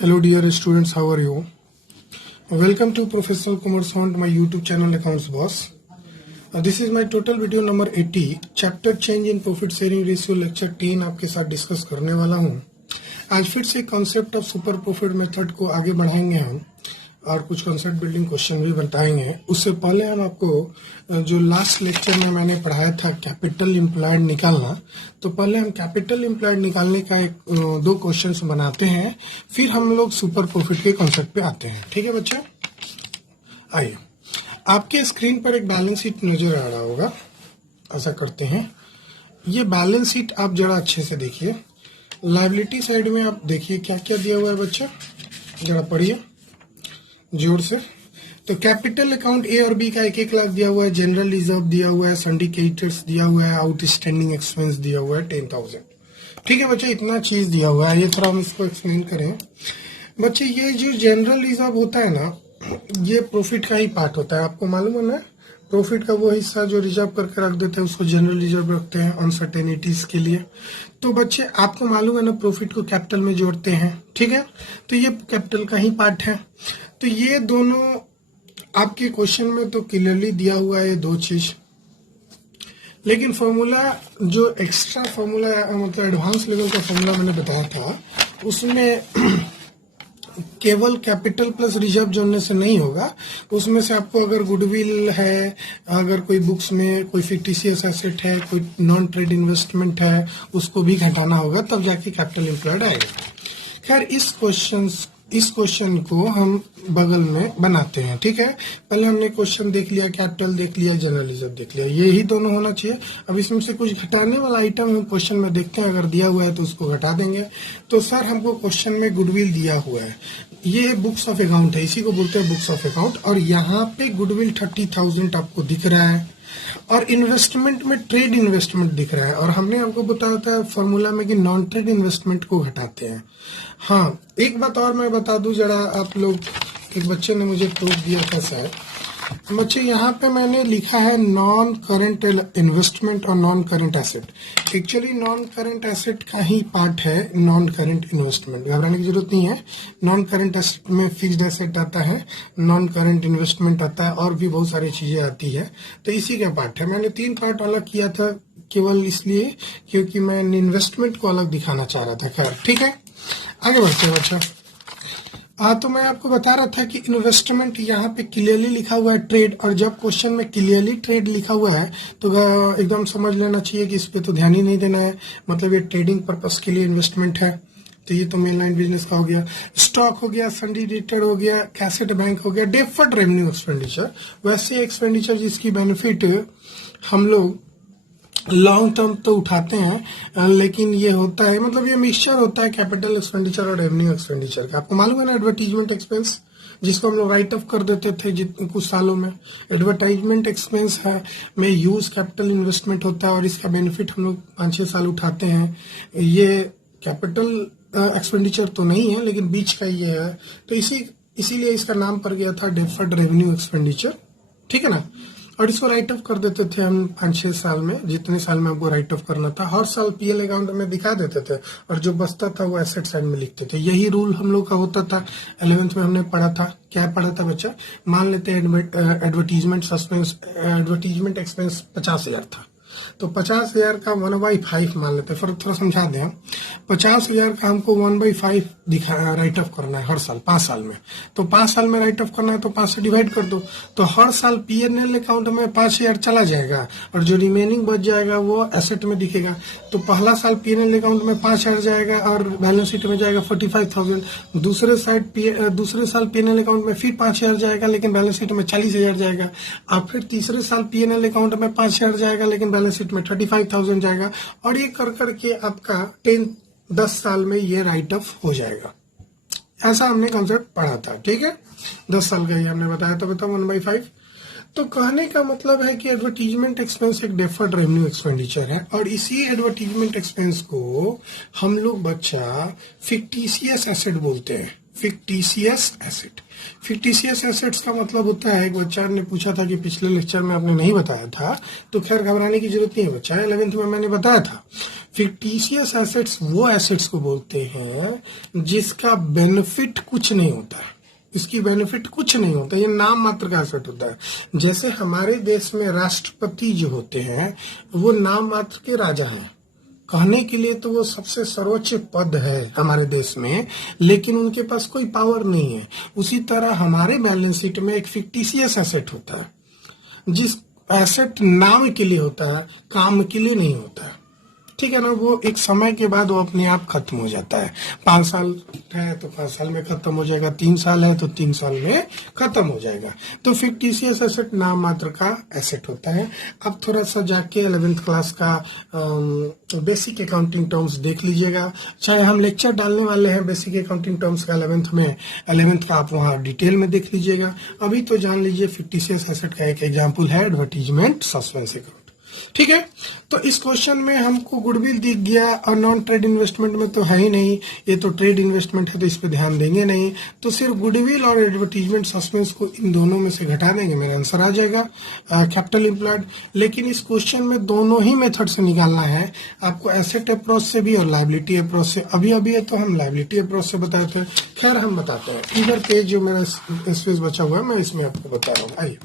Hello dear students, how are you? Welcome to Professional Commerce Fund, my YouTube channel Accounts Boss. This is my total video number 80, chapter change in profit sharing ratio lecture 10 आपके साथ discuss करने वाला हूँ। आज फिर से concept of super profit method को आगे बढ़ाएंगे हम और कुछ कॉन्सेप्ट बिल्डिंग क्वेश्चन भी बताएंगे। उससे पहले हम आपको जो लास्ट लेक्चर में मैंने पढ़ाया था कैपिटल इम्प्लॉयड निकालना, तो पहले हम कैपिटल इम्प्लॉयड निकालने का दो क्वेश्चंस बनाते हैं, फिर हम लोग सुपर प्रॉफिट के कॉन्सेप्ट पे आते हैं। ठीक है बच्चे, आइए। आपके स्क्रीन पर एक बैलेंस शीट नजर आ रहा होगा, ऐसा करते हैं। ये बैलेंस शीट आप जरा अच्छे से देखिए। लायबिलिटी साइड में आप देखिए क्या क्या दिया हुआ है बच्चा, जरा पढ़िए जोर से। तो कैपिटल अकाउंट ए और बी का 1-1 लाख दिया हुआ है, जनरल रिजर्व दिया हुआ है, सिंडिकेटर्स दिया हुआ है, आउटस्टैंडिंग एक्सपेंस दिया हुआ है 10,000। ठीक है बच्चे, इतना चीज दिया हुआ है। ये थोड़ा हम इसको एक्सप्लेन करें बच्चे। ये जो जनरल रिजर्व होता है ना, ये प्रॉफिट का ही पार्ट होता है। आपको मालूम है ना, प्रॉफिट का वो हिस्सा जो रिजर्व करके रख देते हैं उसको जनरल रिजर्व रखते हैं अनसर्टेनिटीज के लिए। तो बच्चे आपको मालूम है ना, प्रॉफिट को कैपिटल में जोड़ते हैं। ठीक है, तो ये कैपिटल का ही पार्ट है। तो ये दोनों आपके क्वेश्चन में तो क्लियरली दिया हुआ है दो चीज, लेकिन फॉर्मूला जो एक्स्ट्रा फॉर्मूला मतलब एडवांस लेवल का फॉर्मूला मैंने बताया था, उसमें केवल कैपिटल प्लस रिजर्व जोड़ने से नहीं होगा। उसमें से आपको अगर गुडविल है, अगर कोई बुक्स में कोई फिक्टिशियस एसेट है, कोई नॉन ट्रेड इन्वेस्टमेंट है, उसको भी घटाना होगा, तब जाके कैपिटल एम्प्लॉयड आएगा। खैर, इस क्वेश्चन को हम बगल में बनाते हैं। ठीक है, पहले हमने क्वेश्चन देख लिया, कैपिटल देख लिया, जनरल रिजर्व देख लिया, ये ही दोनों होना चाहिए। अब इसमें से कुछ घटाने वाला आइटम हम क्वेश्चन में देखते हैं, अगर दिया हुआ है तो उसको घटा देंगे। तो सर हमको क्वेश्चन में गुडविल दिया हुआ है, ये बुक्स ऑफ अकाउंट है, इसी को बोलते हैं बुक्स ऑफ अकाउंट, और यहाँ पे गुडविल 30,000 आपको दिख रहा है, और इन्वेस्टमेंट में ट्रेड इन्वेस्टमेंट दिख रहा है। और हमने आपको बताया था फॉर्मूला में कि नॉन ट्रेड इन्वेस्टमेंट को घटाते हैं। हाँ, एक बात और मैं बता दूं जरा, आप लोग, एक बच्चे ने मुझे प्रूफ दिया था शायद बच्चे, यहाँ पे मैंने लिखा है नॉन करेंट इन्वेस्टमेंट और non current asset. Actually non current asset का ही पार्ट है नॉन करेंट इन्वेस्टमेंट, घबराने की जरूरत नहीं है। नॉन करेंट एसेट में फिक्स्ड एसेट आता है, नॉन करेंट इन्वेस्टमेंट आता है, और भी बहुत सारी चीजें आती है। तो इसी का पार्ट है। मैंने 3 पार्ट अलग किया था केवल इसलिए क्योंकि मैं इन्वेस्टमेंट को अलग दिखाना चाह रहा था। खैर ठीक है, आगे बढ़ते हैं बच्चा। तो मैं आपको बता रहा था कि इन्वेस्टमेंट यहाँ पे क्लियरली लिखा हुआ है ट्रेड, और जब क्वेश्चन में क्लियरली ट्रेड लिखा हुआ है तो एकदम समझ लेना चाहिए कि इस पे तो ध्यान ही नहीं देना है, मतलब ये ट्रेडिंग पर्पस के लिए इन्वेस्टमेंट है। तो ये तो मेन लाइन बिजनेस का हो गया, स्टॉक हो गया, सिंडिकेटेड हो गया, कैसेट बैंक हो गया, डेफर्ड रेवेन्यू एक्सपेंडिचर, वैसे एक्सपेंडिचर जिसकी बेनिफिट हम लोग लॉन्ग टर्म तो उठाते हैं, लेकिन ये होता है, मतलब ये मिक्सचर होता है कैपिटल एक्सपेंडिचर और रेवेन्यू एक्सपेंडिचर का। आपको मालूम है ना, एडवर्टीजमेंट एक्सपेंस जिसको हम लोग राइट ऑफ कर देते थे कुछ सालों में, एडवर्टाइजमेंट एक्सपेंस है में यूज कैपिटल इन्वेस्टमेंट होता है, और इसका बेनिफिट हम लोग 5-6 साल उठाते हैं। ये कैपिटल एक्सपेंडिचर तो नहीं है, लेकिन बीच का ये है, तो इसीलिए इसका नाम पड़ गया था डेफर्ड रेवेन्यू एक्सपेंडिचर। ठीक है ना, और इसको राइट ऑफ कर देते थे हम 5-6 साल में, जितने साल में हमको राइट ऑफ करना था। हर साल पीएल अकाउंट में दिखा देते थे, और जो बचता था वो एसेट साइड में लिखते थे। यही रूल हम लोग का होता था। 11th में हमने पढ़ा था, क्या पढ़ा था बच्चा, मान लेते हैं एडवर्टीजमेंट एक्सपेंस 50,000 था, तो 50,000 का 1/5 मान लेते हैं। थोड़ा समझा दें, 50,000 का हमको 1/5 राइट ऑफ करना है हर साल 5 साल में। तो 5 साल में राइट ऑफ करना है तो 5 से डिवाइड कर दो, तो हर साल पीएनएल अकाउंट में 5,000 चला जाएगा, और जो रिमेनिंग बच जाएगा वो एसेट में दिखेगा। तो पहला साल पीएनएल अकाउंट में 5,000 जाएगा और बैलेंस शीट में जाएगा 45,000। दूसरे साल पीएनएल अकाउंट में फिर 5,000 जाएगा, लेकिन बैलेंस शीट में 40,000 जाएगा। और फिर तीसरे साल पीएनएल अकाउंट में 5,000 जाएगा, लेकिन बैलेंस शीट में 35,000 जाएगा, और ये कर करके आपका 10 साल में ये राइट ऑफ हो जाएगा। ऐसा हमने कंसेप्ट पढ़ा था। ठीक है, 10 साल का ही हमने बताया था, बताओ 1/5। तो कहने का मतलब है कि एडवर्टीजमेंट एक्सपेंस एक डेफर्ड रेवेन्यू एक्सपेंडिचर है, और इसी एडवर्टीजमेंट एक्सपेंस को हम लोग बच्चा फिक्टिशियस एसेट बोलते हैं। फिक्टिशियस एसेट, फिक्टिशियस एसेट्स का मतलब होता है, एक बच्चा ने पूछा था कि पिछले लेक्चर में आपने नहीं बताया था, तो खैर घबराने की जरूरत नहीं है बच्चा, 11th में मैंने बताया था। फिक्टिशियस एसेट्स वो एसेट्स को बोलते हैं जिसका बेनिफिट कुछ नहीं होता, इसकी बेनिफिट कुछ नहीं होता, ये नाम मात्र का एसेट होता है। जैसे हमारे देश में राष्ट्रपति जो होते हैं वो नाम मात्र के राजा हैं, कहने के लिए तो वो सबसे सर्वोच्च पद है हमारे देश में, लेकिन उनके पास कोई पावर नहीं है। उसी तरह हमारे बैलेंस शीट में एक फिक्टिशियस एसेट होता है, जिस एसेट नाम के लिए होता है, काम के लिए नहीं होता है, ठीक है ना। वो एक समय के बाद वो अपने आप खत्म हो जाता है। 5 साल है तो 5 साल में खत्म हो जाएगा, 3 साल है तो 3 साल में खत्म हो जाएगा। तो फिक्टिशियस एसेट नाम मात्र का एसेट होता है। अब थोड़ा सा जाके 11th क्लास का बेसिक अकाउंटिंग टर्म्स देख लीजिएगा, चाहे हम लेक्चर डालने वाले हैं बेसिक अकाउंटिंग टर्म्स का 11th का आप वहाँ डिटेल में देख लीजिएगा। अभी तो जान लीजिए फिक्टिशियस एसेट का एक एग्जाम्पल है एडवर्टीजमेंट सस्पेंस अकाउंट, ठीक है। तो इस क्वेश्चन में हमको गुडविल दिख गया और नॉन ट्रेड इन्वेस्टमेंट में तो है ही नहीं, ये तो ट्रेड इन्वेस्टमेंट है तो इस पे ध्यान देंगे नहीं, तो सिर्फ गुडविल और एडवर्टीजमेंट सस्पेंस को इन दोनों में से घटा देंगे, मेरा आंसर आ जाएगा कैपिटल एम्प्लॉयड। लेकिन इस क्वेश्चन में दोनों ही मेथड से निकालना है आपको, एसेट अप्रोच से भी और लाइबिलिटी अप्रोच से। अभी है तो हम लाइबिलिटी अप्रोच से बताए थे, खैर हम बताते हैं। इधर पेज जो मेरा स्पेस बचा हुआ है मैं इसमें आपको बता रहा हूँ। आइए,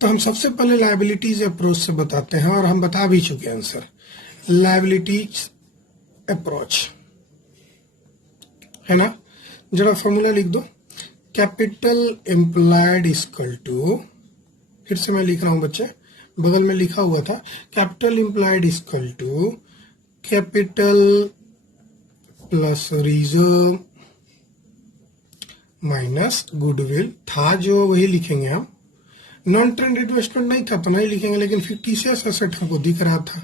तो हम सबसे पहले लायबिलिटीज अप्रोच से बताते हैं और हम बता भी चुके हैं आंसर। लायबिलिटीज अप्रोच है ना, जरा फॉर्मूला लिख दो, कैपिटल एम्प्लॉयड इक्वल टू, फिर से मैं लिख रहा हूं बच्चे, बगल में लिखा हुआ था, capital employed equal to capital plus reserve minus goodwill था, जो वही लिखेंगे हम। नॉन ट्रेड इन्वेस्टमेंट नहीं था तो नहीं लिखेंगे, लेकिन फिक्टिशियस एसेट हमको दिख रहा था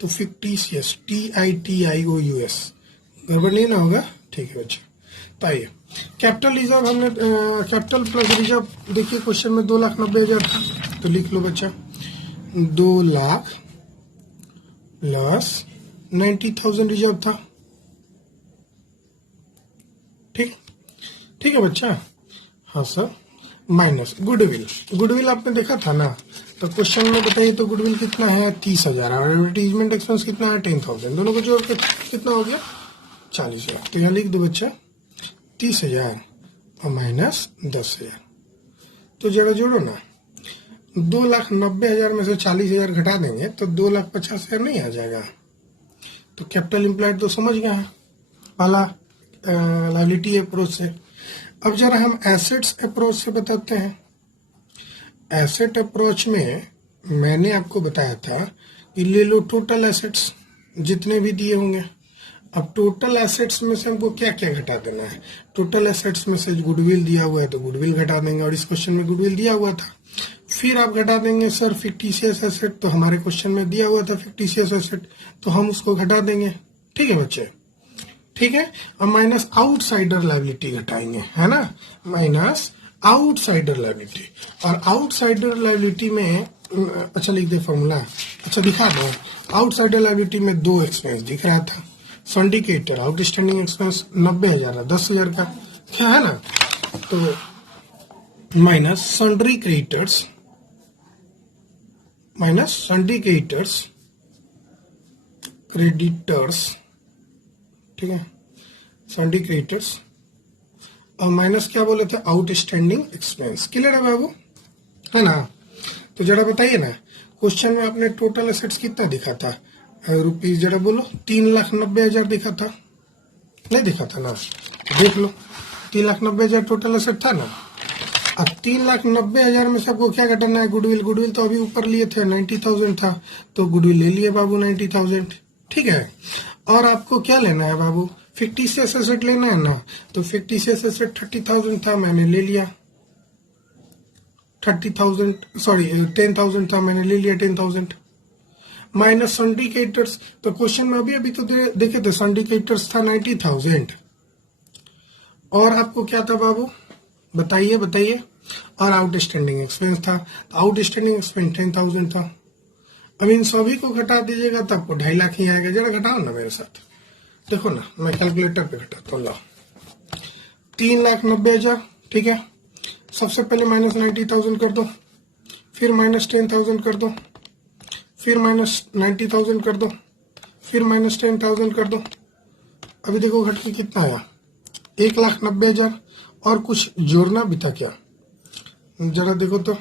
तो फिक्टिशियस TITIOUS, गड़बड़ नहीं ना होगा, ठीक है बच्चे। तो आइए, कैपिटल रिजर्व हमने कैपिटल प्लस रिजर्व, देखिए क्वेश्चन में 2,90,000 था तो लिख लो बच्चा 2 लाख प्लस 90,000 रिजर्व था, ठीक है बच्चा। हाँ सर, माइनस गुडविल, गुडविल आपने देखा था ना, तो क्वेश्चन में बताइए तो गुडविल कितना है 30,000 और एडवर्टीजमेंट एक्सपेंस कितना है 10,000, दोनों को जोड़ के कितना हो गया 40,000। तो यहाँ लिख दो बच्चा 30,000 और माइनस 10,000, तो जरा जोड़ो ना, 2,90,000 में से 40,000 घटा देंगे तो 2,50,000 नहीं आ जाएगा। तो कैपिटल एम्प्लॉयड तो समझ गया है वाला लायबिलिटी अप्रोच से। अब जरा हम एसेट्स अप्रोच से बताते हैं। एसेट अप्रोच में मैंने आपको बताया था कि ले लो टोटल एसेट्स जितने भी दिए होंगे। अब टोटल एसेट्स में से हमको क्या क्या घटा देना है, टोटल एसेट्स में से गुडविल दिया हुआ है तो गुडविल घटा देंगे, और इस क्वेश्चन में गुडविल दिया हुआ था। फिर आप घटा देंगे सर फिक्टिशियस एसेट, तो हमारे क्वेश्चन में दिया हुआ था फिक्टिशियस एसेट तो हम उसको घटा देंगे, ठीक है बच्चे, ठीक है। और माइनस आउटसाइडर लायबिलिटी घटाएंगे, है ना, माइनस आउटसाइडर लायबिलिटी। और आउटसाइडर लायबिलिटी में अच्छा लिख दे फॉर्मूला, अच्छा दिखा दो। आउटसाइडर लायबिलिटी में 2 एक्सपेंस दिख रहा था, सिंडिकेटर आउटस्टैंडिंग एक्सपेंस 90,000 10,000 का, क्या है ना, तो minus sundry creditors, minus syndicators creditors, ठीक है, सिंडिकेटर्स, और माइनस क्या बोले थे आउटस्टैंडिंग एक्सपेंस। क्लियर है बाबू, है ना। तो जरा बताइए ना, क्वेश्चन में आपने टोटल एसेट्स कितना दिखा था रुपीज, जरा बोलो 3,90,000 दिखा था, नहीं दिखा था ना, देख लो 3,90,000 टोटल एसेट था ना। अब 3,90,000 में से आपको क्या घटाना है, गुडविल, गुडविल तो अभी ऊपर लिए थे 90,000 था तो गुडविल ले लिए बाबू 90,000, ठीक है। और आपको क्या लेना है बाबू, फिक्टिशियस एसेट लेना है ना, तो फिक्टिशियस एसेट 30,000 था मैंने ले लिया, 30,000 सॉरी 10,000 था मैंने ले लिया 10,000, माइनस सिंडिकेटर्स, तो क्वेश्चन में अभी तो देखे थे सिंडिकेटर्स था 90,000, और आपको क्या था बाबू बताइए बताइए, और आउटस्टैंडिंग एक्सपेंस था, तो आउटस्टैंडिंग एक्सपेंस 10,000 था। अब इन सभी को घटा दीजिएगा तो आपको 2.5 लाख ही आएगा, जरा घटाओ ना मेरे साथ, देखो ना मैं कैलकुलेटर पे घटाता हूँ, 3,90,000, ठीक है। सबसे पहले माइनस 90,000 कर दो, फिर माइनस 10,000 कर दो, फिर माइनस 90,000 कर दो, फिर -10,000 कर दो। अभी देखो घट के कितना आया, 1,90,000। और कुछ जोड़ना भी था क्या, जरा देखो तो।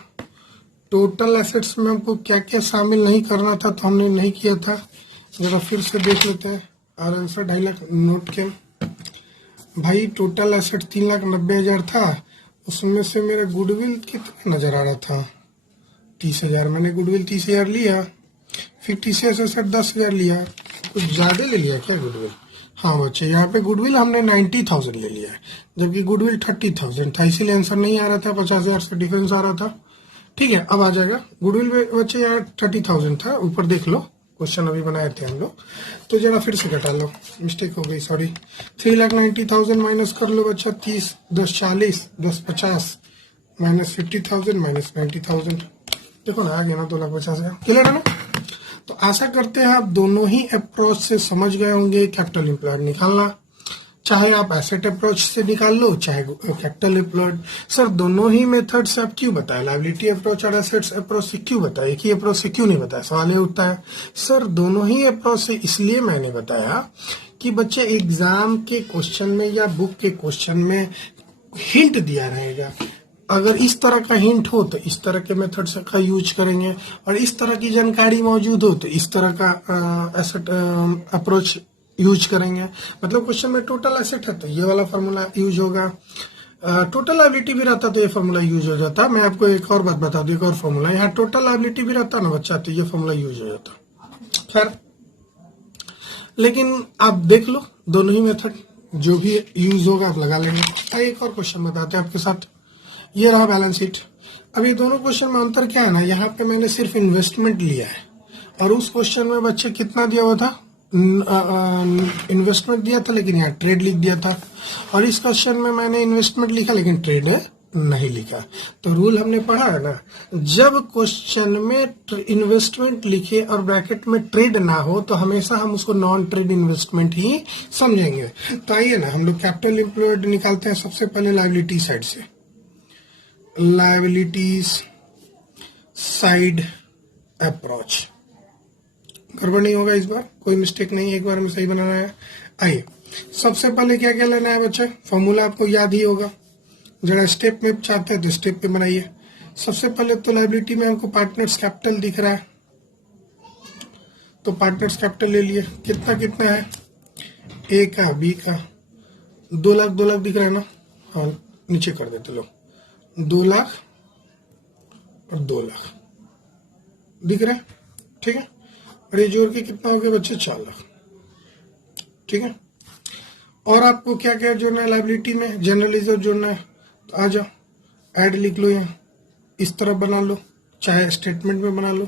टोटल एसेट्स में हमको क्या क्या शामिल नहीं करना था तो हमने नहीं किया था, जरा फिर से देख लेते हैं। और आंसर 2.5 लाख नोट के भाई। टोटल एसेट 3,90,000 था, उसमें से मेरा गुडविल कितना नजर आ रहा था, 30,000। मैंने गुडविल 30,000 लिया, फिर टीसीएस एसेट 10,000 लिया। कुछ ज्यादा ले लिया क्या गुडविल? हाँ बच्चे, यहाँ पे गुडविल हमने 90,000 ले लिया है, जबकि गुडविल 30,000 था, इसीलिए आंसर नहीं आ रहा था, 50,000 से डिफरेंस आ रहा था। ठीक है, अब आ जाएगा। गुडविल बच्चे यहाँ 30,000 था, ऊपर देख लो, क्वेश्चन अभी बनाए थे हम लोग, तो जरा फिर से घटा लो, मिस्टेक हो गई, सॉरी। 3,90,000 माइनस कर लो बच्चा, 30, 10 40, 10 50, -50,000 -90,000। देखो ना, आ गया ना 2,50,000। क्लियर है ना? तो आशा करते हैं आप दोनों ही अप्रोच से समझ गए होंगे कैपिटल एम्प्लॉयड निकालना। चाहे आप एसेट अप्रोच से निकाल लो, चाहे कैपिटल एम्प्लॉयड। सर दोनों ही मेथड से आप क्यों बताए, लायबिलिटी अप्रोच और एसेट्स अप्रोच से क्यों बताया, एक ही अप्रोच से क्यों नहीं बताया? सवाल ये उठता है। सर दोनों ही अप्रोच से इसलिए मैंने बताया कि बच्चे एग्जाम के क्वेश्चन में या बुक के क्वेश्चन में हिंट दिया रहेगा। अगर इस तरह का हिंट हो तो इस तरह के मेथड का यूज करेंगे, और इस तरह की जानकारी मौजूद हो तो इस तरह का एसेट अप्रोच यूज करेंगे। मतलब क्वेश्चन में टोटल एसेट है तो ये वाला फॉर्मूला यूज होगा, टोटल लायबिलिटी भी रहता तो ये फॉर्मूला यूज हो जाता। मैं आपको एक और बात बता दूं, एक और फॉर्मूला, यहाँ टोटल लायबिलिटी भी रहता ना बच्चा तो ये फॉर्मूला यूज हो जाता। खैर, लेकिन आप देख लो दोनों ही मेथड जो भी यूज होगा आप लगा लेंगे। एक और क्वेश्चन बताते हैं आपके साथ, ये रहा बैलेंस शीट। अब ये दोनों क्वेश्चन में अंतर क्या है ना, यहाँ पे मैंने सिर्फ इन्वेस्टमेंट लिया है, और उस क्वेश्चन में बच्चे कितना दिया हुआ था, इन्वेस्टमेंट दिया था लेकिन यहाँ ट्रेड लिख दिया था। और इस क्वेश्चन में मैंने इन्वेस्टमेंट लिखा लेकिन ट्रेड नहीं लिखा। तो रूल हमने पढ़ा है ना, जब क्वेश्चन में इन्वेस्टमेंट लिखे और ब्रैकेट में ट्रेड ना हो तो हमेशा हम उसको नॉन ट्रेड इन्वेस्टमेंट ही समझेंगे। तो आइए ना हम लोग कैपिटल एम्प्लॉयड निकालते हैं सबसे पहले लायबिलिटी साइड से। लायबिलिटीज साइड अप्रोच, गड़बड़ नहीं होगा इस बार, कोई मिस्टेक नहीं, एक बार में सही बनाना है। आइए सबसे पहले क्या क्या लेना है बच्चा, फॉर्मूला आपको याद ही होगा, जरा स्टेप में चाहते हैं तो स्टेप पे बनाइए। सबसे पहले तो लायबिलिटी में हमको पार्टनर्स कैपिटल दिख रहा है, तो पार्टनर्स कैपिटल ले लिए। कितना कितना है, ए का बी का 2 लाख 2 लाख दिख रहा है ना, हाँ नीचे कर देते लोग, 2 लाख और 2 लाख दिख रहे हैं। ठीक है, और ये जोड़ के कितना हो गया बच्चे, 4 लाख। ठीक है, और आपको क्या क्या जोड़ना है लायबिलिटी में, जनरल रिजर्व जोड़ना है, तो आ जाओ ऐड लिख लो, यहाँ इस तरह बना लो, चाहे स्टेटमेंट में बना लो।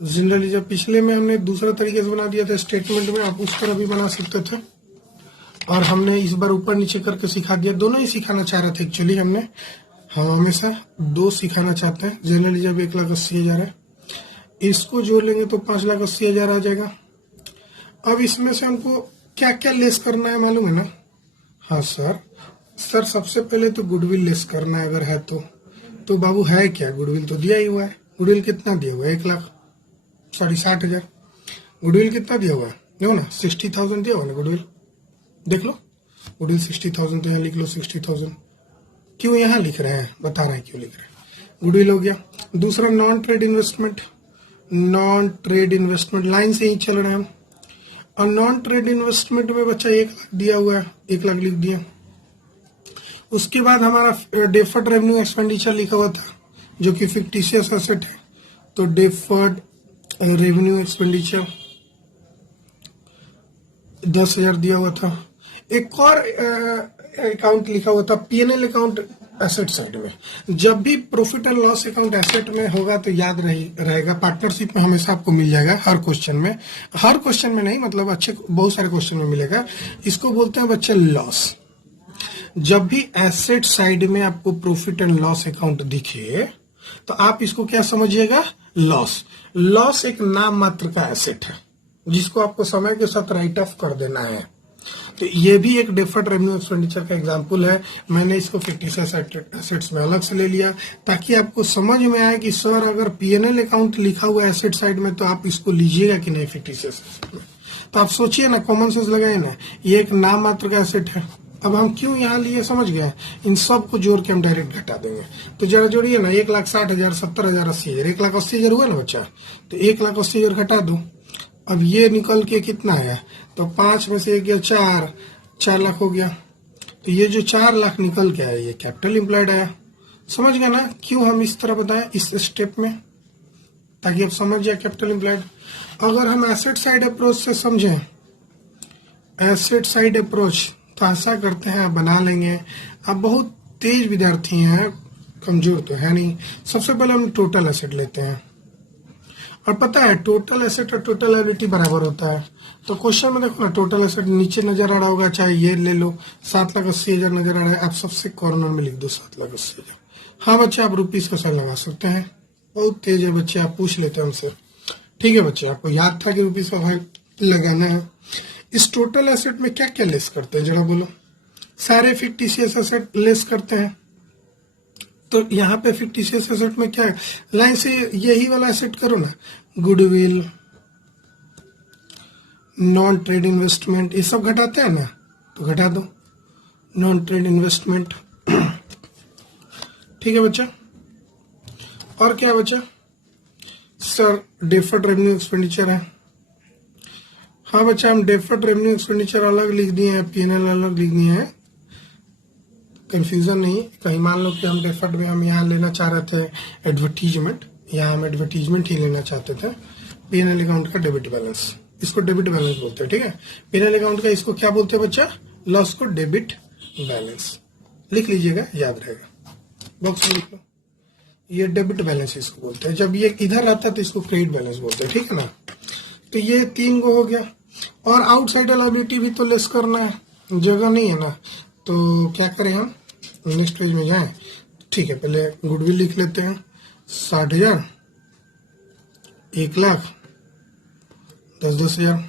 जनरल रिजर्व पिछले में हमने दूसरा तरीके से बना दिया था, स्टेटमेंट में आप उस तरह भी बना सकते थे, और हमने इस बार ऊपर नीचे करके सिखा दिया। दोनों ही सिखाना चाह रहे थे एक्चुअली हमने, हम हमेशा 2 सिखाना चाहते हैं। जनरल रिजर्व 1,80,000 है, इसको जोड़ लेंगे तो 5,80,000 आ जाएगा। अब इसमें से हमको क्या क्या लेस करना है मालूम है ना? हाँ सर सबसे पहले तो गुडविल लेस करना है, अगर है तो बाबू है क्या, गुडविल तो दिया ही हुआ है। गुडविल कितना दिया हुआ है, 60,000। गुडविल कितना दिया हुआ है, देखो ना 60,000 दिया हुआ ना गुडविल, देख लो गुडविल 60,000, तो यहाँ लिख लो 60,000। क्यों यहाँ लिख रहे हैं, बता रहे हैं क्यों लिख रहे हैं। गुडविल हो गया। दूसरा non trade investment, non trade investment line से ही चल रहे हैं हम, और नॉन ट्रेड इन्वेस्टमेंट में बच्चा 1 लाख दिया हुआ है, 1 लाख लिख दिया। उसके बाद हमारा डेफर्ड रेवेन्यू एक्सपेंडिचर लिखा हुआ था जो कि फिक्टिशियस एसेट है, तो डेफर्ड रेवेन्यू एक्सपेंडिचर 10,000 दिया हुआ था। एक और अकाउंट लिखा हुआ था पीएनएल अकाउंट एसेट साइड में। जब भी profit and loss account asset में होगा तो याद रहेगा, पार्टनरशिप में हमेशा आपको मिल जाएगा, हर क्वेश्चन में नहीं, मतलब अच्छे बहुत सारे क्वेश्चन में मिलेगा। इसको बोलते हैं बच्चे लॉस। जब भी एसेट साइड में आपको प्रॉफिट एंड लॉस अकाउंट दिखे तो आप इसको क्या समझिएगा, लॉस एक नाम मात्र का एसेट है जिसको आपको समय के साथ राइट ऑफ कर देना है। तो ये भी एक डेफर्ड रेवेन्यू एक्सपेंडिचर का एग्जांपल है। मैंने इसको फिक्टिशियस एसेट्स में अलग से ले लिया ताकि आपको समझ में आए कि सर अगर पीएनएल अकाउंट लिखा हुआ एसेट साइड में तो आप इसको लीजिएगा कि नहीं फिक्टिशियस एसेट में। तो आप सोचिए ना, कॉमन सेंस लगाए ना, ये एक नाम मात्र का एसेट है। अब हम क्यों यहाँ लिए समझ गए, इन सब को जोड़ के हम डायरेक्ट घटा देंगे। तो जरा जोड़िए ना, 1,60,000, 70,000, 80,000, 1,80,000 हुआ ना बच्चा, तो 1,80,000 घटा दो। अब ये निकल के कितना आया, तो 5 में से 1 गया 4, 4 लाख हो गया। तो ये जो 4 लाख निकल के आया, ये कैपिटल एम्प्लॉयड आया। समझ गया ना क्यों हम इस तरह बताएं इस स्टेप में, ताकि आप समझ जाए कैपिटल एम्प्लॉयड। अगर हम एसेट साइड अप्रोच से समझें, एसेट साइड अप्रोच, तो ऐसा करते हैं, आप बना लेंगे। आप बहुत तेज विद्यार्थी हैं, कमजोर तो है नहीं। सबसे पहले हम टोटल एसेट लेते हैं, और पता है टोटल एसेट और टोटल लायबिलिटी बराबर होता है। तो क्वेश्चन में देखो ना, टोटल एसेट नीचे नजर आ रहा होगा, चाहे ये ले लो, 7,80,000 नजर आ रहा है, आप सबसे कॉर्नर में लिख दो 7,80,000। हाँ बच्चे, आप रुपीस का साइन लगा सकते हैं, बहुत तेज है बच्चे, आप पूछ लेते हैं हमसे। ठीक है बच्चे, आपको याद था कि रुपीस का साइन लगाना है। इस टोटल एसेट में क्या क्या लेस करते हैं जरा बोलो। सारे फिक्टिशियस एसेट लेस करते हैं। तो यहाँ पे फिक्टिशियस एसेट में क्या है, लाइन से यही वाला एसेट करो ना, गुडविल, नॉन ट्रेड इन्वेस्टमेंट, ये सब घटाते हैं ना, तो घटा दो नॉन ट्रेड इन्वेस्टमेंट। ठीक है बच्चा, और क्या बच्चा, सर डेफर्ड रेवेन्यू एक्सपेंडिचर है। हाँ बच्चा, हम डेफर्ड रेवेन्यू एक्सपेंडिचर अलग लिख दिए हैं, पीएनएल अलग लिख दिए हैं, कंफ्यूजन नहीं। कहीं मान लो कि हम डेफर्ड में हम यहाँ लेना चाह रहे थे एडवर्टीजमेंट, यहाँ हम एडवर्टीजमेंट ही लेना चाहते थे। पीएनएल अकाउंट का डेबिट बैलेंस, इसको डेबिट बैलेंस बोलते हैं। ठीक है, पीएनएल अकाउंट का इसको क्या बोलते हैं बच्चा, लॉस को डेबिट बैलेंस। लिख लीजिएगा, याद रहेगा, बॉक्स में लिख लो। ये डेबिट बैलेंस इसको बोलते हैं। जब ये इधर आता है तो इसको क्रेडिट बैलेंस बोलते हैं। ठीक है ना, तो ये 3 गो हो गया। और आउटसाइड लायबिलिटी भी तो लेस करना है, जगह नहीं है ना, तो क्या करें हम, नेक्स्ट पेज में जाएं। ठीक है, पहले गुडविल लिख लेते हैं, 60,000, 1,00,000, 10,000।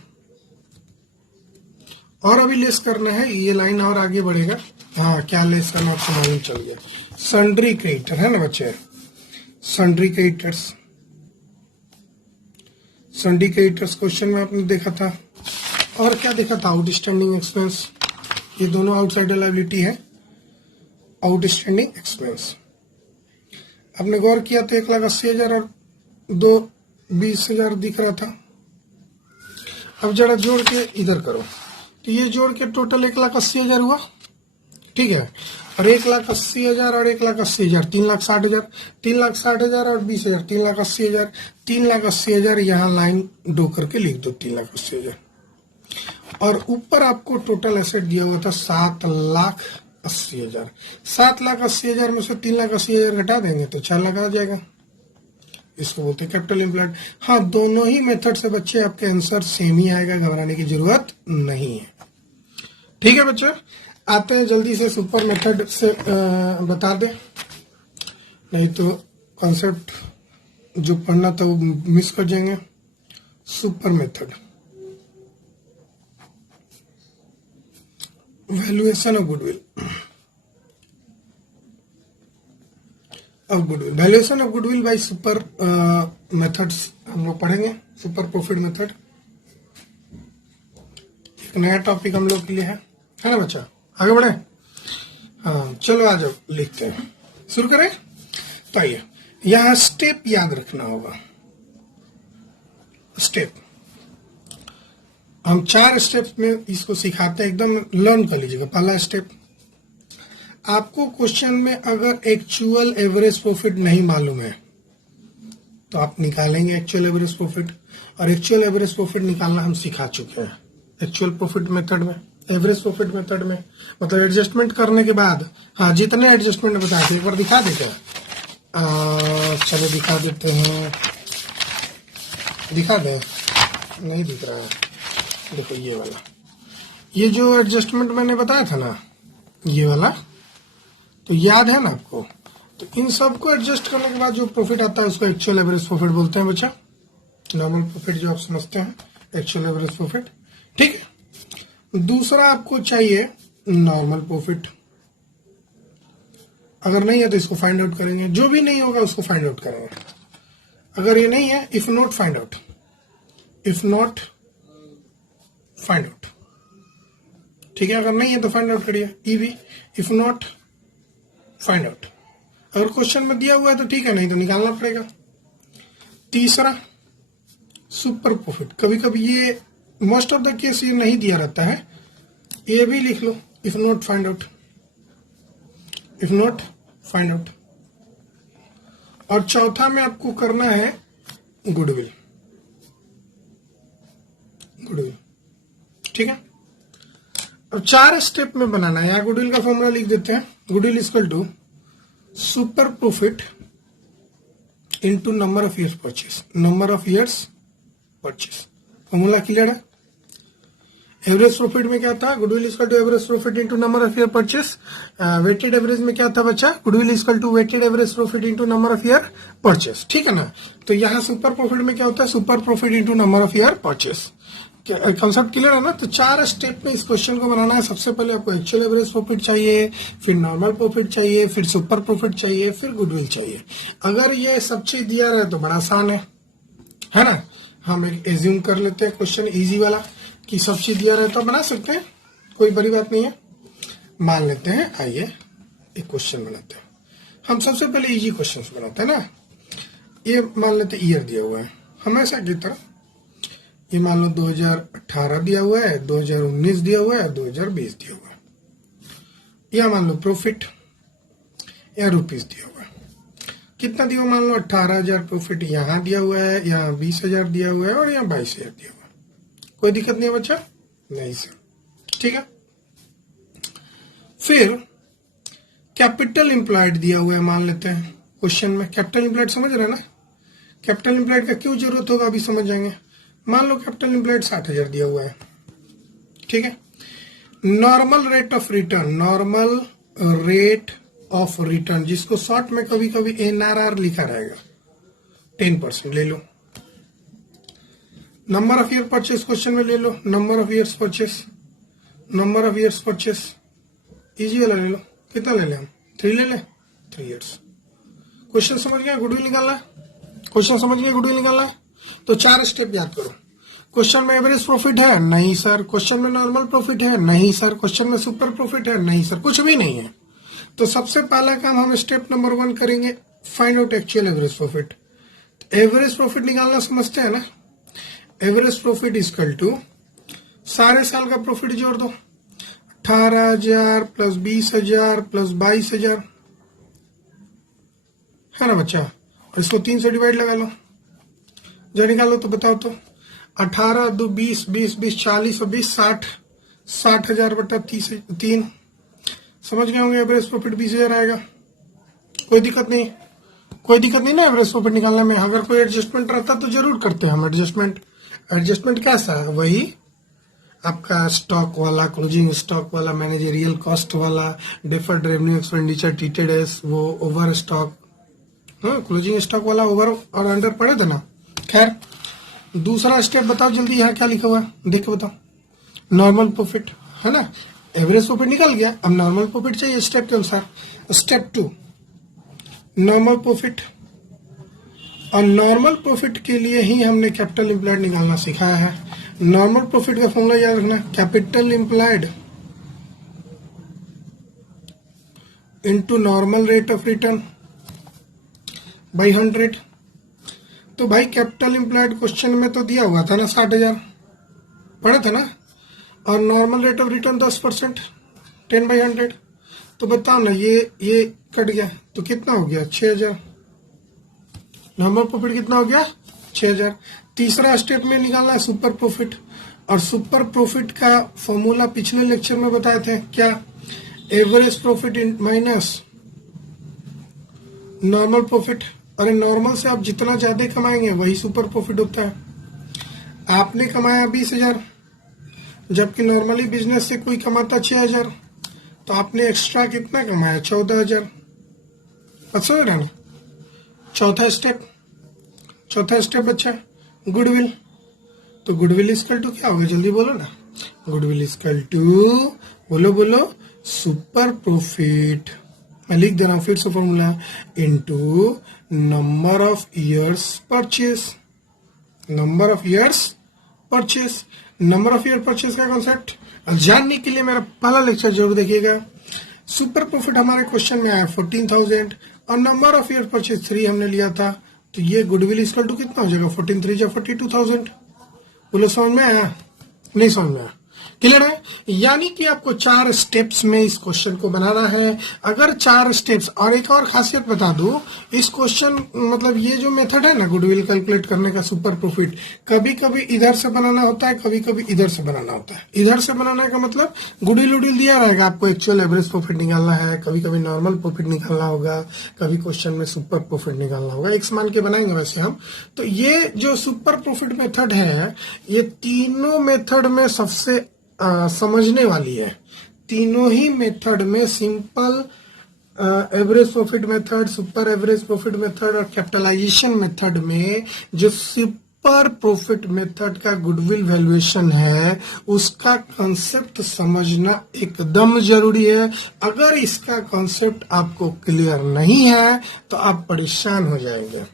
और अभी लेस करना है, ये लाइन और आगे बढ़ेगा। हाँ, क्या लेस करना आपको मालूम चल गया, सन्ड्री क्रेडिटर है ना बच्चे, sundry creditors. Sundry creditors question में आपने देखा था। और क्या देखा था, आउटस्टैंडिंग एक्सपेंस, ये दोनों आउटसाइड लायबिलिटी है, आउटस्टैंडिंग एक्सपेंस। आपने गौर किया तो 1,80,000 और 20,000 दिख रहा था। अब जरा जोड़ के इधर करो, तो ये जोड़ के टोटल 1,80,000 हुआ। ठीक है, और 1,80,000 और 1,80,000, 3,60,000, 3,60,000 और 20,000, 3,80,000, 3,80,000 यहाँ लाइन डो करके लिख दो, 3,80,000। और ऊपर आपको टोटल एसेट दिया हुआ था 7,80,000। 7,80,000 में से 3,80,000 घटा देंगे तो 4 लाख आ जाएगा, इसको बोलते हैं कैपिटल एम्प्लॉयड। हाँ, दोनों ही मेथड से बच्चे आपके आंसर सेम ही आएगा, घबराने की जरूरत नहीं है। ठीक है बच्चों, आते हैं जल्दी से सुपर मेथड से बता दें, नहीं तो कॉन्सेप्ट जो पढ़ना था वो मिस कर जाएंगे। Super method, valuation of goodwill. Valuation of goodwill by super methods हम लोग पढ़ेंगे, सुपर प्रॉफिट मेथड। एक नया टॉपिक हम लोग के लिए है ना बच्चा, आगे बढ़े। हाँ चलो आ जाओ, लिखते हैं, शुरू करें। तो आइए, यहाँ स्टेप याद रखना होगा। स्टेप हम 4 स्टेप में इसको सिखाते हैं, एकदम लर्न कर लीजिएगा। पहला स्टेप, आपको क्वेश्चन में अगर एक्चुअल एवरेज प्रॉफिट नहीं मालूम है तो आप निकालेंगे एक्चुअल एवरेज प्रॉफिट, और एक्चुअल एवरेज प्रॉफिट निकालना हम सिखा चुके हैं एक्चुअल प्रॉफिट मेथड में, एवरेज प्रॉफिट मेथड में। मतलब एडजस्टमेंट करने के बाद, हाँ जितने एडजस्टमेंट बताए थे एक बार दिखा दे क्या, चलो दिखा देते हैं, दिखा दे, नहीं दिख रहा है, देखो ये वाला, ये जो एडजस्टमेंट मैंने बताया था ना, ये वाला, तो याद है ना आपको। तो इन सबको एडजस्ट करने के बाद जो प्रॉफिट आता है उसको एक्चुअल एवरेज प्रॉफिट बोलते हैं बच्चा। नॉर्मल प्रॉफिट जो आप समझते हैं, एक्चुअल एवरेज प्रॉफिट। ठीक है, दूसरा आपको चाहिए नॉर्मल प्रॉफिट। अगर नहीं है तो इसको फाइंड आउट करेंगे, जो भी नहीं होगा उसको फाइंड आउट करेंगे। अगर ये नहीं है, if not find out, if not find out. ठीक है, अगर नहीं है तो फाइंड आउट करिए EV, if not find out. अगर क्वेश्चन में दिया हुआ है तो ठीक है, नहीं तो निकालना पड़ेगा। तीसरा सुपर प्रॉफिट, कभी कभी ये मोस्ट ऑफ द केस ये नहीं दिया रहता है, ये भी लिख लो, if not find out, if not find out. और चौथा में आपको करना है गुडविल, गुडविल। ठीक है, अब 4 स्टेप में बनाना है। यहाँ गुडविल का फॉर्मूला लिख देते हैं, goodwill equal to super profit into number of years purchase, number of years purchase. Formula clear है? एवरेज प्रॉफिट में क्या था, goodwill equal to average profit into number of year purchase. Weighted average में क्या था बच्चा, goodwill equal to weighted average profit into number of year purchase. ठीक है ना, तो यहाँ सुपर प्रॉफिट में क्या होता है, super profit into number of year purchase. Concept clear है ना? तो 4 स्टेप में इस क्वेश्चन को बनाना है। सबसे पहले आपको एक्चुअल एवरेज प्रॉफिट चाहिए, फिर नॉर्मल प्रॉफिट चाहिए, फिर सुपर प्रॉफिट चाहिए, फिर गुडविल चाहिए। अगर ये सब चीज दिया रहे तो बड़ा आसान है ना। हम एक एज्यूम कर लेते हैं क्वेश्चन इजी वाला कि सब चीज दिया रहे तो बना सकते हैं, कोई बड़ी बात नहीं है। मान लेते हैं, आइए एक क्वेश्चन बनाते हैं। हम सबसे पहले इजी क्वेश्चन बनाते हैं ना। ये मान लेते ईयर दिया हुआ है हमेशा की तरह, ये मान लो 2018 दिया हुआ है, 2019 दिया हुआ है, 2020 दिया हुआ है। या मान लो प्रॉफिट या रुपीस दिया हुआ है, कितना दिया हुआ, मान लो 18,000 प्रॉफिट यहाँ दिया हुआ है, यहाँ 20,000 दिया हुआ है और यहाँ 22,000 दिया हुआ है। कोई दिक्कत नहीं है बच्चा? नहीं सर। ठीक है, फिर कैपिटल एम्प्लॉयड दिया हुआ है, मान लेते हैं क्वेश्चन में कैपिटल एम्प्लॉयड, समझ रहे हैं ना? कैपिटल एम्प्लॉयड का क्यों जरूरत होगा अभी समझ जाएंगे। मान लो कैपिटल एम्प्लॉयड 60,000 दिया हुआ है। ठीक है, normal rate of return, normal rate of return जिसको शॉर्ट में कभी कभी NRR लिखा रहेगा, 10% ले लो। Number of year purchase question में ले लो, number of years purchase, number of years purchase easy वाला ले लो। कितना ले लें हम, 3 ले लें, 3 ईयर्स। क्वेश्चन समझ गया, गुडविल निकालना है। क्वेश्चन समझ गया, गुडविल निकालना है। तो 4 स्टेप याद करो। क्वेश्चन में एवरेज प्रॉफिट है, नहीं सर। क्वेश्चन में नॉर्मल प्रॉफिट है, नहीं सर। क्वेश्चन में सुपर प्रॉफिट है, नहीं सर, कुछ भी नहीं है। तो सबसे पहला काम हम स्टेप नंबर 1 करेंगे, find out actual average profit. Average profit निकालना समझते हैं ना। एवरेज प्रॉफिट इक्वल टू सारे साल का प्रॉफिट जोड़ दो, 18,000 प्लस 20,000 प्लस 22,000 है ना बच्चा। और इसको 3 से डिवाइड लगा लो, जब निकालो तो बताओ तो 18 2 20 20 20 40 और 20 60, 60,000 बटा 3 समझ गए होंगे। एवरेज प्रॉफिट 20,000 आएगा। कोई दिक्कत नहीं, कोई दिक्कत नहीं ना एवरेज प्रॉफिट निकालने में। अगर कोई एडजस्टमेंट रहता तो जरूर करते हैं हम एडजस्टमेंट। एडजस्टमेंट कैसा है, वही आपका स्टॉक वाला, क्लोजिंग स्टॉक वाला, मैनेजरियल कॉस्ट वाला, deferred revenue expenditure treated as वो ओवर स्टॉक, क्लोजिंग स्टॉक वाला ओवर और अंडर पड़े थे ना। खैर, दूसरा स्टेप बताओ जल्दी, यहाँ क्या लिखा हुआ है देख के बताओ। नॉर्मल प्रॉफिट है ना, एवरेज प्रॉफिट निकल गया, अब नॉर्मल प्रॉफिट चाहिए स्टेप के अनुसार। स्टेप 2 नॉर्मल प्रॉफिट, और नॉर्मल प्रॉफिट के लिए ही हमने कैपिटल एम्प्लॉयड निकालना सिखाया है। नॉर्मल प्रॉफिट का फॉर्मूला याद रखना, capital employed into normal rate of written by 100। तो भाई कैपिटल एम्प्लॉयड क्वेश्चन में तो दिया हुआ था ना 60,000, पढ़ा था ना। और नॉर्मल रेट ऑफ रिटर्न 10%, 10/100। तो बताओ ना, ये कट गया तो कितना हो गया, 6,000। नॉर्मल प्रॉफिट कितना हो गया, 6,000। तीसरा स्टेप में निकालना है सुपर प्रॉफिट, और सुपर प्रॉफिट का फॉर्मूला पिछले लेक्चर में बताए थे क्या, average profit minus normal profit. अरे नॉर्मल से आप जितना ज्यादा कमाएंगे वही सुपर प्रॉफिट होता है। आपने कमाया 20,000, जबकि नॉर्मली बिजनेस से कोई कमाता 6,000, तो आपने एक्स्ट्रा कितना कमाया, 14,000। अच्छा है ना। चौथा स्टेप बच्चा गुडविल। तो गुडविल इक्वल टू क्या होगा, जल्दी बोलो ना। गुडविल इक्वल टू बोलो सुपर प्रॉफिट, मैं लिख दे रहा हूं फिर से formula, into number of years purchase, number of years purchase. Number of year purchase का कॉन्सेप्ट जानने के लिए मेरा पहला लेक्चर जरूर देखिएगा। सुपर प्रॉफिट हमारे क्वेश्चन में आया 14,000 और नंबर ऑफ ईयर परचेज 3 हमने लिया था, तो ये गुडविल इक्वल टू कितना हो जाएगा 14 3 जा 42,000। बोलो समझ में आया? नहीं समझ में आया? क्लियर है? यानी कि आपको 4 स्टेप्स में इस क्वेश्चन को बनाना है। अगर 4 स्टेप्स, और एक और खासियत बता दूं, इस क्वेश्चन मतलब ये जो मेथड है ना गुडविल कैलकुलेट करने का सुपर प्रॉफिट, कभी कभी इधर से बनाना होता है, कभी कभी इधर से बनाना होता है। इधर से बनाने का मतलब गुडविल उडिल दिया रहेगा, आपको एक्चुअल एवरेज प्रॉफिट निकालना है, कभी कभी नॉर्मल प्रॉफिट निकालना होगा, कभी क्वेश्चन में सुपर प्रॉफिट निकालना होगा। एक मान के बनाएंगे वैसे हम। तो ये जो सुपर प्रॉफिट मेथड है, ये तीनों मेथड में सबसे समझने वाली है। तीनों ही मेथड में simple average profit method, super average profit method और कैपिटलाइजेशन मेथड में जो सुपर प्रॉफिट मेथड का गुडविल वैल्यूएशन है, उसका कॉन्सेप्ट समझना एकदम जरूरी है। अगर इसका कॉन्सेप्ट आपको क्लियर नहीं है तो आप परेशान हो जाएंगे।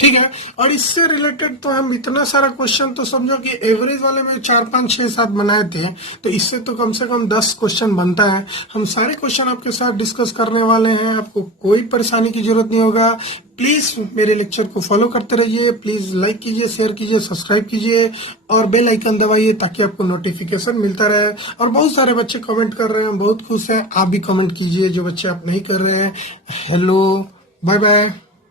ठीक है। और इससे रिलेटेड तो हम इतना सारा क्वेश्चन, तो समझो कि एवरेज वाले में 4 5 6 7 बनाए थे, तो इससे तो कम से कम 10 क्वेश्चन बनता है। हम सारे क्वेश्चन आपके साथ डिस्कस करने वाले हैं, आपको कोई परेशानी की जरूरत नहीं होगा। प्लीज मेरे लेक्चर को फॉलो करते रहिए, प्लीज लाइक कीजिए, शेयर कीजिए, सब्सक्राइब कीजिए और बेल आइकन दबाइए ताकि आपको नोटिफिकेशन मिलता रहे। और बहुत सारे बच्चे कमेंट कर रहे हैं, बहुत खुश हैं। आप भी कमेंट कीजिए, जो बच्चे आप नहीं कर रहे हैं। Hello, bye bye.